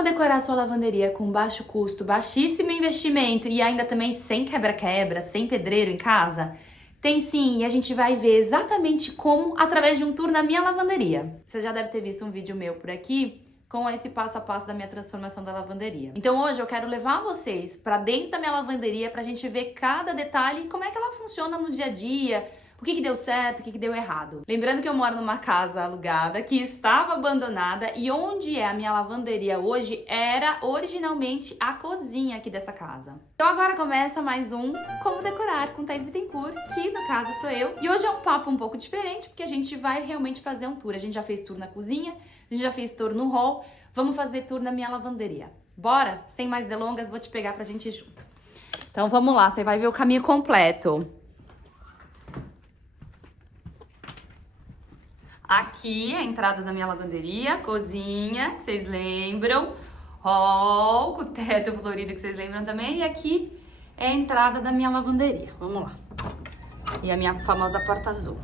como decorar sua lavanderia com baixo custo, baixíssimo investimento e ainda também sem quebra-quebra, sem pedreiro em casa? Tem sim, e a gente vai ver exatamente como através de um tour na minha lavanderia. Você já deve ter visto um vídeo meu por aqui com esse passo a passo da minha transformação da lavanderia. Então hoje eu quero levar vocês para dentro da minha lavanderia pra gente ver cada detalhe e como é que ela funciona no dia a dia, o que deu certo, o que deu errado. Lembrando que eu moro numa casa alugada que estava abandonada e onde é a minha lavanderia hoje era originalmente a cozinha aqui dessa casa. Então agora começa mais um Como Decorar com Thaís Bittencourt, que no caso sou eu. E hoje é um papo um pouco diferente porque a gente vai realmente fazer um tour. A gente já fez tour na cozinha, a gente já fez tour no hall, vamos fazer tour na minha lavanderia. Bora? Sem mais delongas, vou te pegar pra gente ir junto. Então vamos lá, você vai ver o caminho completo. Aqui é a entrada da minha lavanderia, cozinha, que vocês lembram, hall, com o teto florido, que vocês lembram também, e aqui é a entrada da minha lavanderia, vamos lá. E a minha famosa porta azul.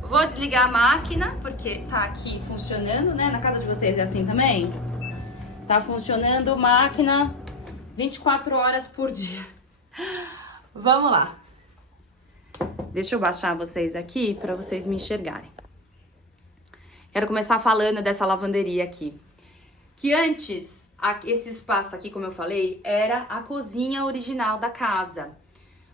Vou desligar a máquina, porque tá aqui funcionando, né? Na casa de vocês é assim também? Tá funcionando máquina 24 horas por dia. Vamos lá. Deixa eu baixar vocês aqui para vocês me enxergarem. Quero começar falando dessa lavanderia aqui. Que antes, esse espaço aqui, como eu falei, era a cozinha original da casa.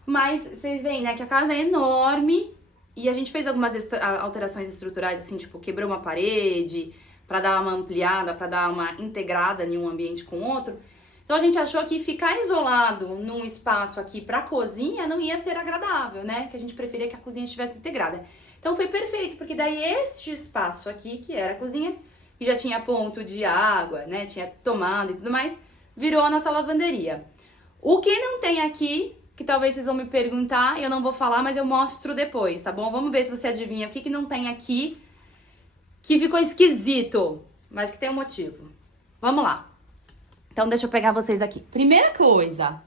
Mas vocês veem, né, que a casa é enorme e a gente fez algumas alterações estruturais, assim, tipo, quebrou uma parede para dar uma ampliada, para dar uma integrada em um ambiente com outro. Então a gente achou que ficar isolado num espaço aqui para cozinha não ia ser agradável, né? Que a gente preferia que a cozinha estivesse integrada. Então foi perfeito, porque daí este espaço aqui, que era a cozinha, que já tinha ponto de água, né, tinha tomada e tudo mais, virou a nossa lavanderia. O que não tem aqui, que talvez vocês vão me perguntar, eu não vou falar, mas eu mostro depois, tá bom? Vamos ver se você adivinha o que não tem aqui, que ficou esquisito, mas que tem um motivo. Vamos lá. Então deixa eu pegar vocês aqui. Primeira coisa...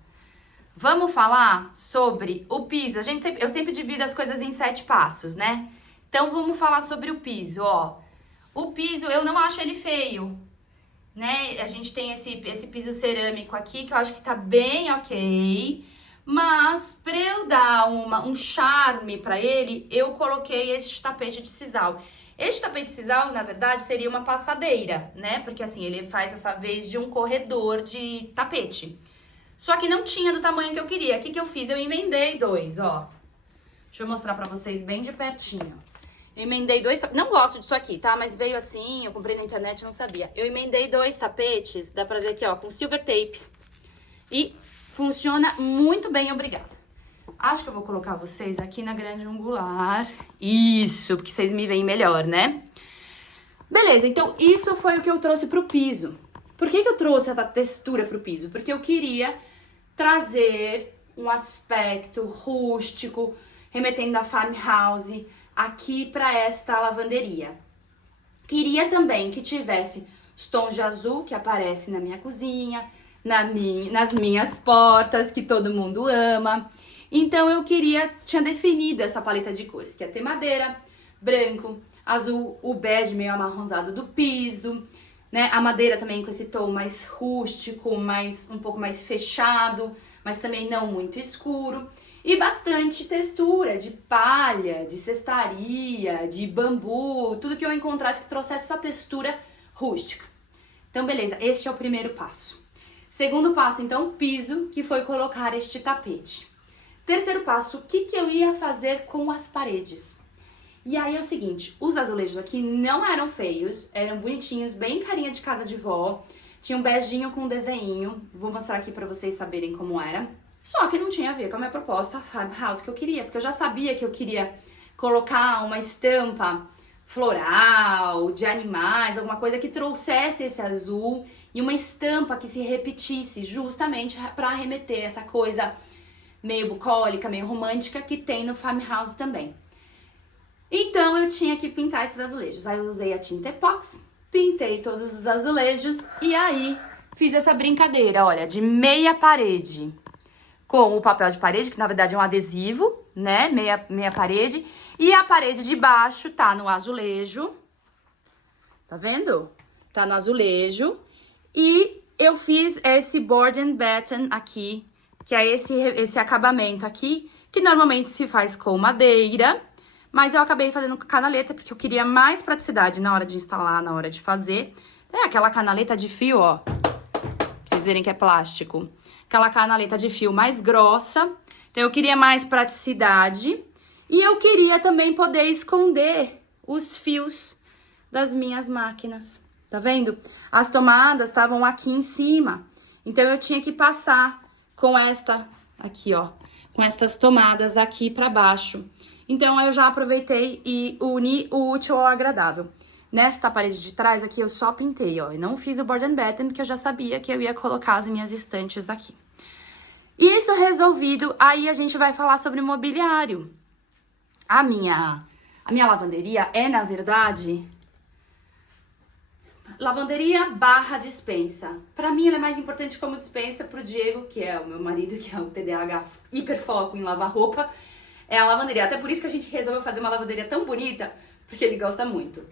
Vamos falar sobre o piso. Eu sempre divido as coisas em 7 passos, né? Então, vamos falar sobre o piso, ó. O piso, eu não acho ele feio, né? A gente tem esse piso cerâmico aqui, que eu acho que tá bem ok. Mas, pra eu dar um charme pra ele, eu coloquei esse tapete de sisal. Este tapete de sisal, na verdade, seria uma passadeira, né? Porque, assim, ele faz essa vez de um corredor de tapete. Só que não tinha do tamanho que eu queria. O que eu fiz? Eu emendei 2, ó. Deixa eu mostrar pra vocês bem de pertinho. Eu emendei 2 tapetes. Não gosto disso aqui, tá? Mas veio assim, eu comprei na internet e não sabia. Eu emendei 2 tapetes, dá pra ver aqui, ó, com silver tape. E funciona muito bem, obrigada. Acho que eu vou colocar vocês aqui na grande angular. Isso, porque vocês me veem melhor, né? Beleza, então isso foi o que eu trouxe pro piso. Por que eu trouxe essa textura pro piso? Porque eu queria trazer um aspecto rústico, remetendo a farmhouse, aqui para esta lavanderia. Queria também que tivesse os tons de azul que aparecem na minha cozinha, nas minhas portas, que todo mundo ama. Então eu tinha definido essa paleta de cores, que ia ter madeira, branco, azul, o bege meio amarronzado do piso, né? A madeira também com esse tom mais rústico, um pouco mais fechado, mas também não muito escuro. E bastante textura de palha, de cestaria, de bambu, tudo que eu encontrasse que trouxesse essa textura rústica. Então, beleza, este é o primeiro passo. Segundo passo, então, piso, que foi colocar este tapete. Terceiro passo, o que eu ia fazer com as paredes? E aí é o seguinte, os azulejos aqui não eram feios, eram bonitinhos, bem carinha de casa de vó. Tinha um beijinho com um desenho, vou mostrar aqui pra vocês saberem como era. Só que não tinha a ver com a minha proposta farmhouse que eu queria, porque eu já sabia que eu queria colocar uma estampa floral, de animais, alguma coisa que trouxesse esse azul e uma estampa que se repetisse justamente pra remeter essa coisa meio bucólica, meio romântica que tem no farmhouse também. Então eu tinha que pintar esses azulejos. Aí eu usei a tinta epox, pintei todos os azulejos e aí fiz essa brincadeira, olha, de meia parede com o papel de parede, que na verdade é um adesivo, né, meia parede, e a parede de baixo tá no azulejo, tá vendo? Tá no azulejo, E eu fiz esse board and batten aqui, que é esse acabamento aqui, que normalmente se faz com madeira, mas eu acabei fazendo com canaleta, porque eu queria mais praticidade na hora de instalar, na hora de fazer. É aquela canaleta de fio, ó, pra vocês verem que é plástico. Aquela canaleta de fio mais grossa, então eu queria mais praticidade. E eu queria também poder esconder os fios das minhas máquinas. Tá vendo? As tomadas estavam aqui em cima. Então, eu tinha que passar com esta aqui, ó. Com estas tomadas aqui pra baixo. Então, eu já aproveitei e uni o útil ao agradável. Nesta parede de trás aqui, eu só pintei, ó. E não fiz o board and batten, porque eu já sabia que eu ia colocar as minhas estantes aqui. Isso resolvido, aí a gente vai falar sobre mobiliário. A minha lavanderia é, na verdade, lavanderia barra despensa. Pra mim, ela é mais importante como despensa. Pro Diego, que é o meu marido, que é o TDAH hiperfoco em lavar roupa, é a lavanderia. Até por isso que a gente resolveu fazer uma lavanderia tão bonita, porque ele gosta muito.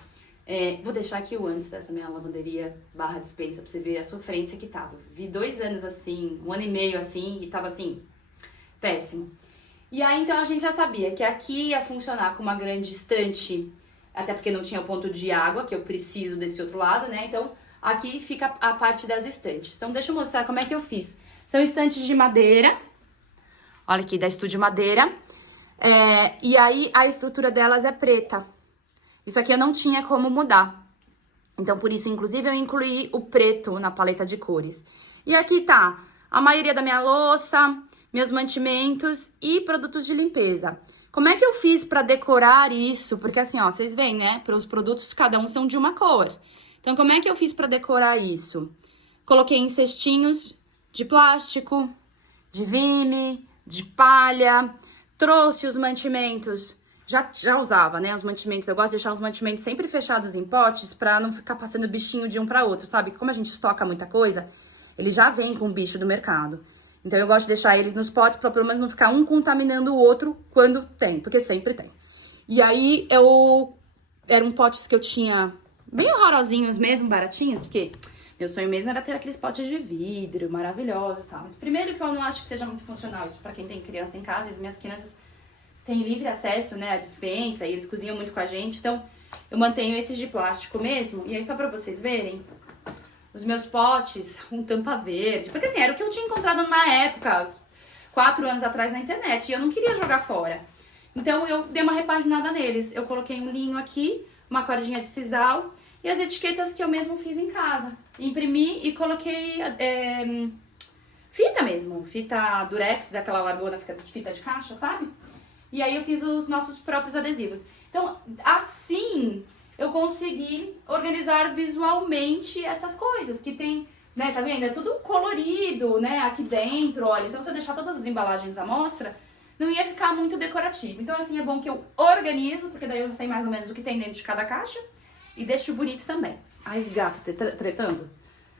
Vou deixar aqui o antes dessa minha lavanderia barra despensa pra você ver a sofrência que tava. Vi 2 anos assim, 1 ano e meio assim, e tava assim, péssimo. E aí, então, a gente já sabia que aqui ia funcionar com uma grande estante, até porque não tinha o ponto de água, que eu preciso desse outro lado, né? Então, aqui fica a parte das estantes. Então, deixa eu mostrar como é que eu fiz. São estantes de madeira. Olha aqui, da Estúdio Madeira. E aí, a estrutura delas é preta. Isso aqui eu não tinha como mudar. Então, por isso, inclusive, eu incluí o preto na paleta de cores. E aqui tá a maioria da minha louça, meus mantimentos e produtos de limpeza. Como é que eu fiz pra decorar isso? Porque assim, ó, vocês veem, né? Os produtos, cada um são de uma cor. Então, como é que eu fiz pra decorar isso? Coloquei em cestinhos de plástico, de vime, de palha. Trouxe os mantimentos. Já usava, né? Os mantimentos. Eu gosto de deixar os mantimentos sempre fechados em potes pra não ficar passando bichinho de um pra outro, sabe? Como a gente estoca muita coisa, ele já vem com o bicho do mercado. Então, eu gosto de deixar eles nos potes pra pelo menos não ficar um contaminando o outro quando tem, porque sempre tem. E aí, eram potes que eu tinha bem horrorosinhos mesmo, baratinhos, porque meu sonho mesmo era ter aqueles potes de vidro maravilhosos e tal. Mas primeiro que eu não acho que seja muito funcional isso pra quem tem criança em casa, e as minhas crianças têm livre acesso, né, à despensa, e eles cozinham muito com a gente, então eu mantenho esses de plástico mesmo. E aí, só pra vocês verem, os meus potes com tampa verde. Porque assim, era o que eu tinha encontrado na época, 4 anos atrás na internet. E eu não queria jogar fora. Então eu dei uma repaginada neles. Eu coloquei um linho aqui, uma cordinha de sisal e as etiquetas que eu mesmo fiz em casa. Imprimi e coloquei fita mesmo. Fita durex, daquela largona, fita de caixa, sabe? E aí eu fiz os nossos próprios adesivos. Então, assim, eu consegui organizar visualmente essas coisas que tem, né, tá vendo? É tudo colorido, né, aqui dentro, olha. Então, se eu deixar todas as embalagens à mostra, não ia ficar muito decorativo. Então, assim, é bom que eu organizo, porque daí eu já sei mais ou menos o que tem dentro de cada caixa. E deixo bonito também. Ai, os gatos tretando.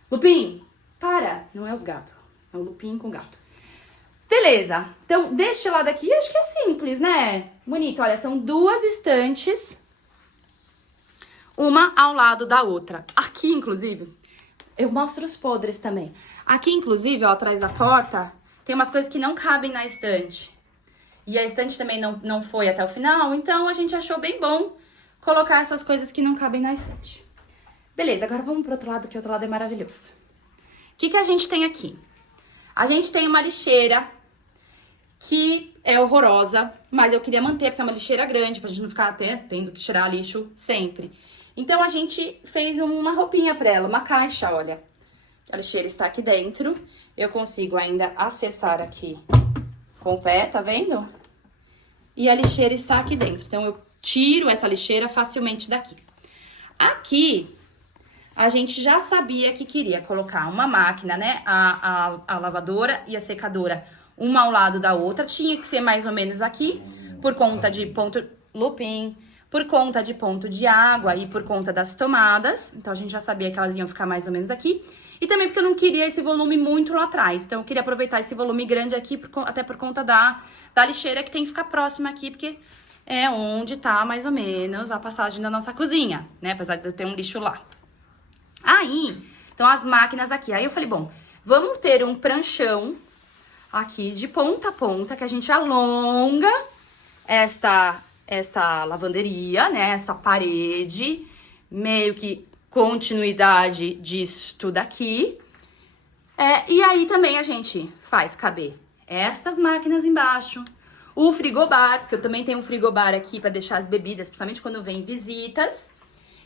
Lupin, para! Não é os gatos, é o Lupin com o gato. Beleza, então, deste lado aqui, acho que é simples, né? Bonito, olha, são 2 estantes, uma ao lado da outra. Aqui, inclusive, eu mostro os podres também. Aqui, inclusive, ó, atrás da porta, tem umas coisas que não cabem na estante. E a estante também não foi até o final, então a gente achou bem bom colocar essas coisas que não cabem na estante. Beleza, agora vamos pro outro lado, que o outro lado é maravilhoso. O que a gente tem aqui? A gente tem uma lixeira que é horrorosa, mas eu queria manter, porque é uma lixeira grande, pra gente não ficar até tendo que tirar lixo sempre. Então, a gente fez uma roupinha pra ela, uma caixa, olha. A lixeira está aqui dentro, eu consigo ainda acessar aqui com o pé, tá vendo? E a lixeira está aqui dentro, então eu tiro essa lixeira facilmente daqui. Aqui, a gente já sabia que queria colocar uma máquina, né? A lavadora e a secadora, uma ao lado da outra. Tinha que ser mais ou menos aqui, por conta de ponto... Lupin, por conta de ponto de água e por conta das tomadas. Então, a gente já sabia que elas iam ficar mais ou menos aqui. E também porque eu não queria esse volume muito lá atrás. Então, eu queria aproveitar esse volume grande aqui, até por conta da lixeira, que tem que ficar próxima aqui, porque é onde tá mais ou menos a passagem da nossa cozinha, né? Apesar de eu ter um lixo lá. Aí, Então, as máquinas aqui. Aí eu falei, bom, vamos ter um pranchão aqui de ponta a ponta, que a gente alonga esta lavanderia, né? Essa parede, meio que continuidade disto daqui. E aí também a gente faz caber estas máquinas embaixo. O frigobar, porque eu também tenho um frigobar aqui para deixar as bebidas, principalmente quando vem visitas.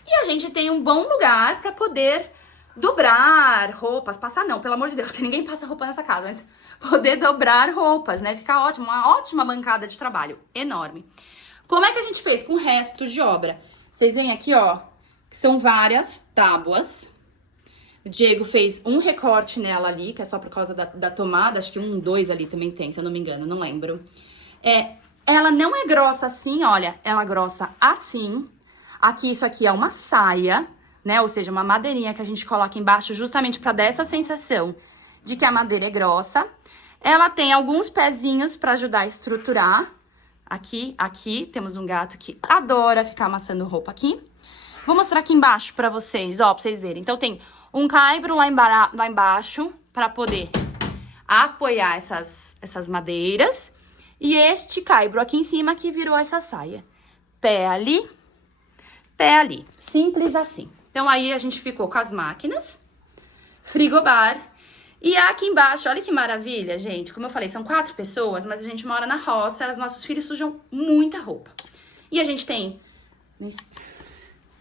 E a gente tem um bom lugar para poder dobrar roupas, passar não, pelo amor de Deus, porque ninguém passa roupa nessa casa, mas poder dobrar roupas, né? Fica ótimo, uma ótima bancada de trabalho, enorme. Como é que a gente fez com o resto de obra? Vocês veem aqui, ó, que são várias tábuas. O Diego fez um recorte nela ali, que é só por causa da tomada, acho que 1, 2 ali também tem, se eu não me engano, não lembro. Ela não é grossa assim, olha, ela é grossa assim. Aqui, isso aqui é uma saia, né? Ou seja, uma madeirinha que a gente coloca embaixo justamente para dar essa sensação de que a madeira é grossa. Ela tem alguns pezinhos para ajudar a estruturar. Aqui temos um gato que adora ficar amassando roupa aqui. Vou mostrar aqui embaixo para vocês, ó, para vocês verem. Então, tem um caibro lá embaixo para poder apoiar essas madeiras. E este caibro aqui em cima que virou essa saia. Pé ali, pé ali. Simples assim. Então, aí a gente ficou com as máquinas, frigobar. E aqui embaixo, olha que maravilha, gente. Como eu falei, são 4 pessoas, mas a gente mora na roça. Os nossos filhos sujam muita roupa. E a gente tem...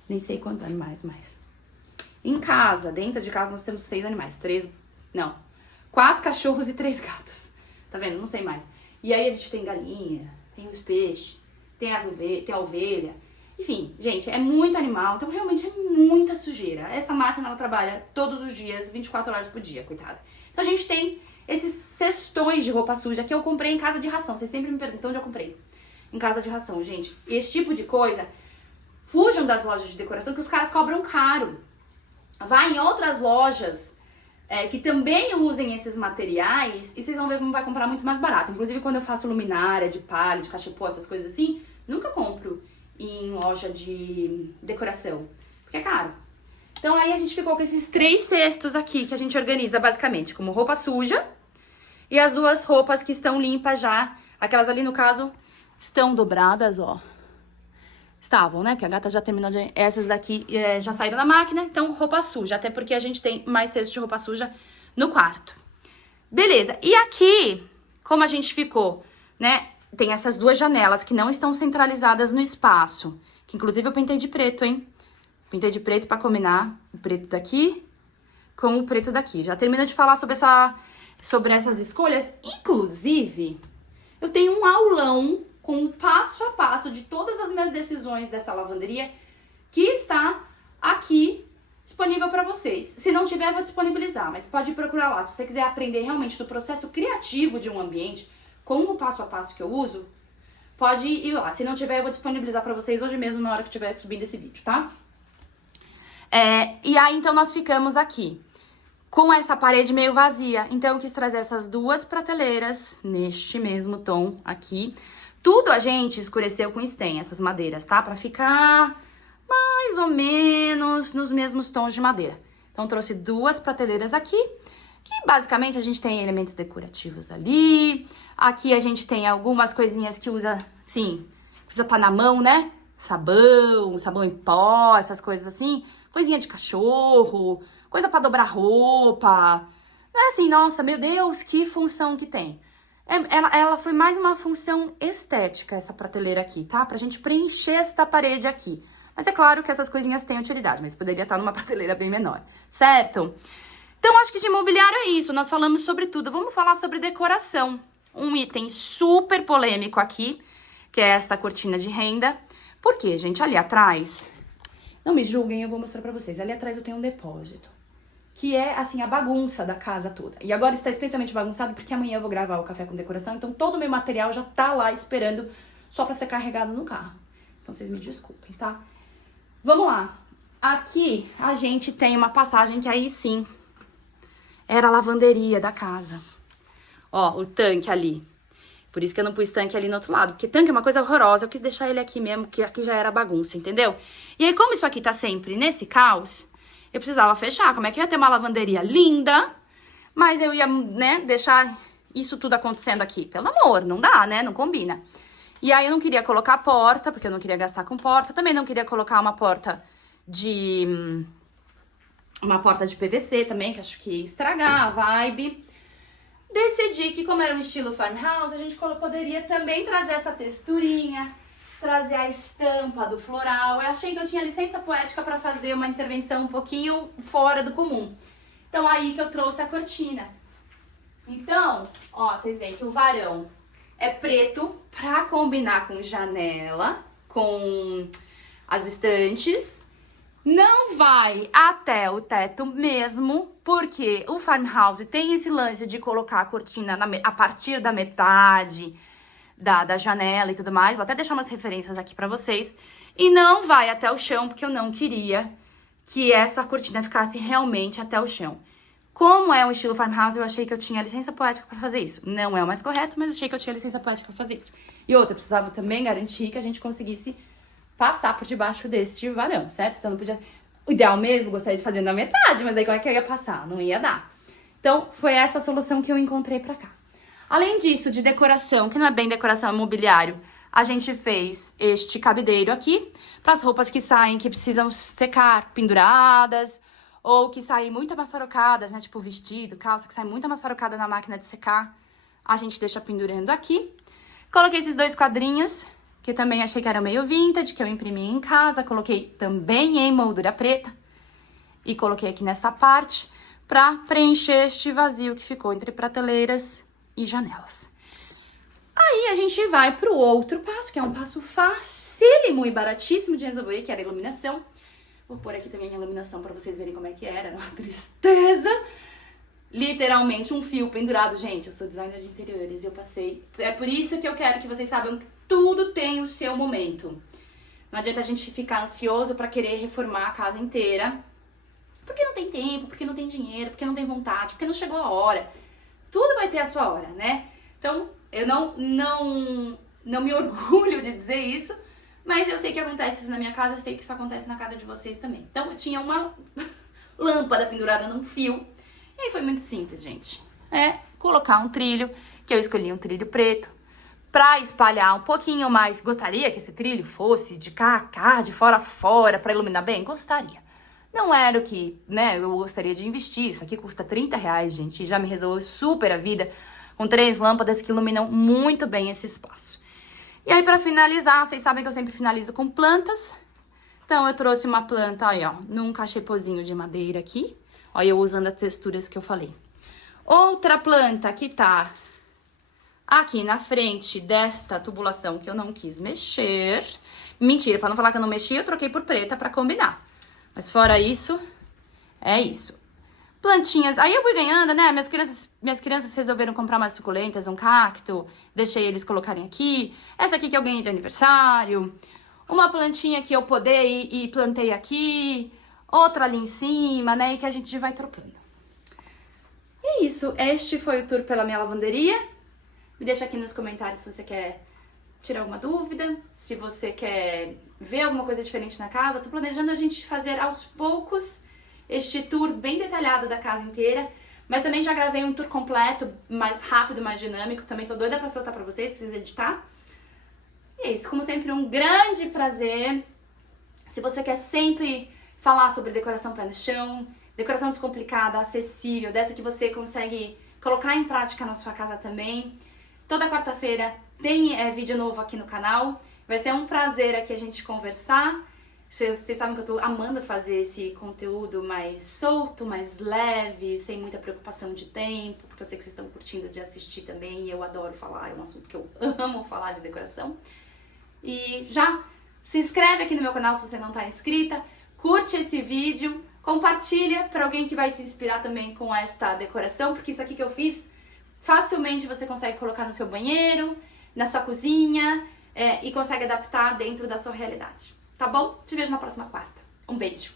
Nem sei quantos animais mais. Em casa, dentro de casa, nós temos 6 animais. 4 cachorros e 3 gatos. Tá vendo? Não sei mais. E aí a gente tem galinha, tem os peixes, tem a ovelha. Enfim, gente, é muito animal, então realmente é muita sujeira. Essa máquina, ela trabalha todos os dias, 24 horas por dia, coitada. Então a gente tem esses cestões de roupa suja que eu comprei em casa de ração. Vocês sempre me perguntam onde eu comprei. Em casa de ração, gente. Esse tipo de coisa, fujam das lojas de decoração que os caras cobram caro. Vai em outras lojas que também usem esses materiais e vocês vão ver como vai comprar muito mais barato. Inclusive, quando eu faço luminária de palha, de cachepô, essas coisas assim, nunca compro em loja de decoração, porque é caro. Então, aí a gente ficou com esses 3 cestos aqui, que a gente organiza basicamente como roupa suja e as 2 roupas que estão limpas já. Aquelas ali, no caso, estão dobradas, ó. Estavam, né? Porque a gata já terminou de... Essas daqui já saíram da máquina, então roupa suja. Até porque a gente tem mais cestos de roupa suja no quarto. Beleza. E aqui, como a gente ficou, né? Tem essas 2 janelas que não estão centralizadas no espaço. Que inclusive eu pintei de preto, hein? Pintei de preto pra combinar o preto daqui com o preto daqui. Já termino de falar sobre essas escolhas. Inclusive, eu tenho um aulão com o passo a passo de todas as minhas decisões dessa lavanderia, que está aqui disponível para vocês. Se não tiver, eu vou disponibilizar, mas pode procurar lá. Se você quiser aprender realmente do processo criativo de um ambiente, com o passo a passo que eu uso, pode ir lá. Se não tiver, eu vou disponibilizar para vocês hoje mesmo, na hora que eu estiver subindo esse vídeo, tá? E aí, então, nós ficamos aqui com essa parede meio vazia. Então, eu quis trazer essas 2 prateleiras neste mesmo tom aqui. Tudo a gente escureceu com stain, essas madeiras, tá? Pra ficar mais ou menos nos mesmos tons de madeira. Então, trouxe 2 prateleiras aqui, que basicamente a gente tem elementos decorativos ali. Aqui a gente tem algumas coisinhas que usa, sim, precisa estar na mão, né? Sabão em pó, essas coisas assim. Coisinha de cachorro, coisa pra dobrar roupa. Não é assim, nossa, meu Deus, que função que tem. Ela foi mais uma função estética, essa prateleira aqui, tá? Pra gente preencher esta parede aqui. Mas é claro que essas coisinhas têm utilidade, mas poderia estar numa prateleira bem menor, certo? Então, acho que de imobiliário é isso. Nós falamos sobre tudo. Vamos falar sobre decoração. Um item super polêmico aqui, que é esta cortina de renda. Por quê, gente? Ali atrás... Não me julguem, eu vou mostrar pra vocês. Ali atrás eu tenho um depósito, que é, assim, a bagunça da casa toda. E agora está especialmente bagunçado porque amanhã eu vou gravar o Café com Decoração, então todo o meu material já tá lá esperando só pra ser carregado no carro. Então vocês me desculpem, tá? Vamos lá. Aqui a gente tem uma passagem que aí sim era a lavanderia da casa. Ó, o tanque ali. Por isso que eu não pus tanque ali no outro lado. Porque tanque é uma coisa horrorosa. Eu quis deixar ele aqui mesmo, que aqui já era bagunça, entendeu? E aí, como isso aqui tá sempre nesse caos, eu precisava fechar. Como é que eu ia ter uma lavanderia linda, mas eu ia, né, deixar isso tudo acontecendo aqui? Pelo amor, não dá, né? Não combina. E aí eu não queria colocar porta, porque eu não queria gastar com porta. Também não queria colocar uma porta de PVC também, que acho que ia estragar a vibe. Decidi que, como era um estilo farmhouse, a gente poderia também trazer essa texturinha, trazer a estampa do floral. Eu achei que eu tinha licença poética para fazer uma intervenção um pouquinho fora do comum. Então, aí que eu trouxe a cortina. Então, ó, vocês veem que o varão é preto pra combinar com janela, com as estantes. Não vai até o teto mesmo, porque o farmhouse tem esse lance de colocar a cortina a partir da metade da janela e tudo mais. Vou até deixar umas referências aqui pra vocês. E não vai até o chão, porque eu não queria que essa cortina ficasse realmente até o chão. Como é um estilo farmhouse, eu achei que eu tinha licença poética pra fazer isso. Não é o mais correto, mas achei que eu tinha licença poética pra fazer isso. E outra, eu precisava também garantir que a gente conseguisse passar por debaixo deste varão, certo? Então não podia... O ideal mesmo, gostaria de fazer na metade, mas daí como é que eu ia passar? Não ia dar. Então foi essa a solução que eu encontrei pra cá. Além disso, de decoração, que não é bem decoração, é mobiliário, a gente fez este cabideiro aqui para as roupas que saem, que precisam secar, penduradas, ou que saem muito amassarocadas, né? Tipo vestido, calça, que sai muito amassarocada na máquina de secar. A gente deixa pendurando aqui. Coloquei esses dois quadrinhos, que eu também achei que era meio vintage, que eu imprimi em casa. Coloquei também em moldura preta. E coloquei aqui nessa parte para preencher este vazio que ficou entre prateleiras e janelas. Aí a gente vai pro outro passo, que é um passo facílimo e baratíssimo de resolver, que era a iluminação. Vou pôr aqui também a iluminação pra vocês verem como é que era, uma tristeza. Literalmente um fio pendurado. Gente, eu sou designer de interiores e eu passei... É por isso que eu quero que vocês saibam que tudo tem o seu momento. Não adianta a gente ficar ansioso pra querer reformar a casa inteira. Porque não tem tempo, porque não tem dinheiro, porque não tem vontade, porque não chegou a hora. Tudo vai ter a sua hora, né? Então, eu não me orgulho de dizer isso, mas eu sei que acontece isso na minha casa, eu sei que isso acontece na casa de vocês também. Então, eu tinha uma lâmpada pendurada num fio. E aí foi muito simples, gente. É colocar um trilho, que eu escolhi um trilho preto, pra espalhar um pouquinho mais. Gostaria que esse trilho fosse de cá a cá, de fora a fora, pra iluminar bem? Gostaria. Não era o que, né, eu gostaria de investir. Isso aqui custa R$30, gente, e já me resolveu super a vida, com 3 lâmpadas que iluminam muito bem esse espaço. E aí, pra finalizar, vocês sabem que eu sempre finalizo com plantas. Então, eu trouxe uma planta aí, ó, num cachepozinho de madeira aqui. Ó, eu usando as texturas que eu falei. Outra planta que tá aqui na frente desta tubulação que eu não quis mexer. Mentira, pra não falar que eu não mexi, eu troquei por preta pra combinar. Mas fora isso, é isso. Plantinhas, aí eu fui ganhando, né? Minhas crianças resolveram comprar umas suculentas, um cacto. Deixei eles colocarem aqui. Essa aqui que eu ganhei de aniversário. Uma plantinha que eu podei e plantei aqui. Outra ali em cima, né? E que a gente vai trocando. E é isso. Este foi o tour pela minha lavanderia. Me deixa aqui nos comentários se você quer tirar alguma dúvida. Se você quer ver alguma coisa diferente na casa. Tô planejando a gente fazer aos poucos este tour bem detalhado da casa inteira, mas também já gravei um tour completo, mais rápido, mais dinâmico, também tô doida pra soltar pra vocês, preciso editar. E é isso, como sempre, um grande prazer. Se você quer sempre falar sobre decoração pé no chão, decoração descomplicada, acessível, dessa que você consegue colocar em prática na sua casa também, toda quarta-feira tem vídeo novo aqui no canal. Vai ser um prazer aqui a gente conversar. Vocês sabem que eu tô amando fazer esse conteúdo mais solto, mais leve, sem muita preocupação de tempo, porque eu sei que vocês estão curtindo de assistir também e eu adoro falar, é um assunto que eu amo falar de decoração. E já se inscreve aqui no meu canal se você não tá inscrita, curte esse vídeo, compartilha para alguém que vai se inspirar também com esta decoração, porque isso aqui que eu fiz, facilmente você consegue colocar no seu banheiro, na sua cozinha e consegue adaptar dentro da sua realidade. Tá bom? Te vejo na próxima quarta. Um beijo!